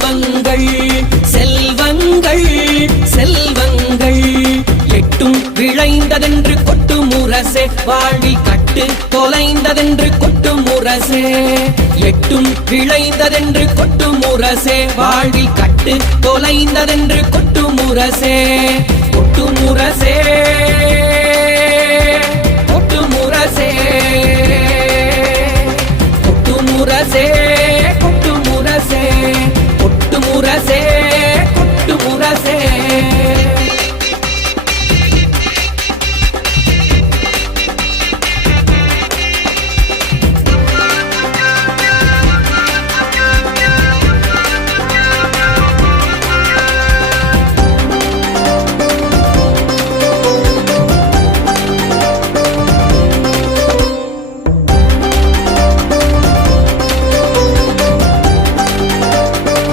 செல்வங்கள் செல்வங்கள் செல்வங்கள் எட்டும் விளைந்ததென்று கொட்டு முரசே வாழ்வில் கட்டு தொலைந்ததென்று கொட்டு முரசே எட்டும் விளைந்ததென்று கொட்டு முரசே வாழ்வில் கட்டு தொலைந்ததென்று கொட்டு முரசே கொட்டு முரசே கொட்டு முரசே கொட்டு முரசே கொட்டு முரசே கொட்டு முரசே